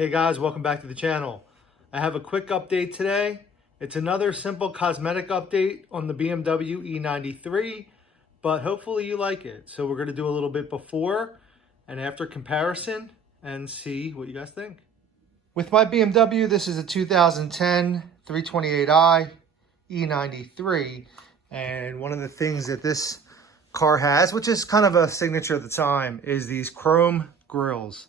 Hey guys, welcome back to the channel. I have a quick update today. It's another simple cosmetic update on the BMW E93, but hopefully you like it. So we're going to do a little bit before and after comparison and see what you guys think. With my BMW, this is a 2010 328i E93, and one of the things that this car has, which is kind of a signature at the time, is these chrome grills.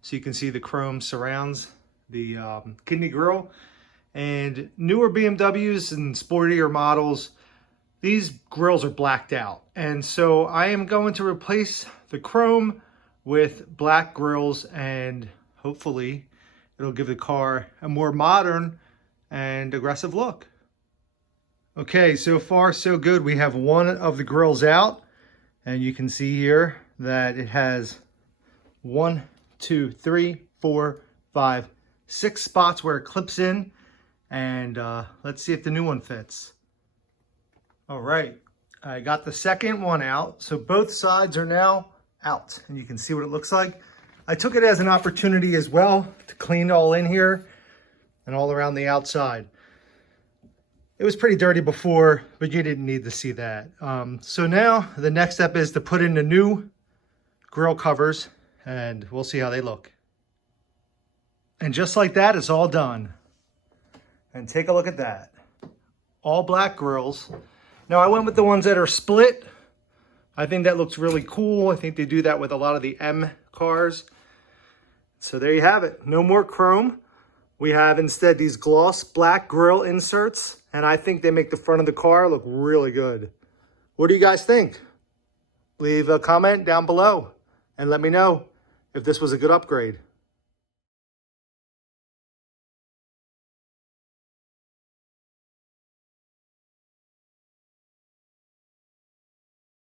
So you can see the chrome surrounds the kidney grille. And newer BMWs and sportier models, these grills are blacked out. And so I am going to replace the chrome with black grills, and hopefully it'll give the car a more modern and aggressive look. Okay, so far so good. We have one of the grills out, and you can see here that it has 1, 2, 3, 4, 5, 6 spots where it clips in, and let's see if the new one fits. All right, I got the second one out, so both sides are now out, and you can see what it looks like. I took it as an opportunity as well to clean all in here and all around the outside. It was pretty dirty before, but you didn't need to see that. So now the next step is to put in the new grille covers, and we'll see how they look. And just like that, it's all done. And take a look at that. All black grills. Now I went with the ones that are split. I think that looks really cool. I think they do that with a lot of the M cars. So there you have it. No more chrome. We have instead these gloss black grille inserts, and I think they make the front of the car look really good. What do you guys think? Leave a comment down below and let me know if this was a good upgrade.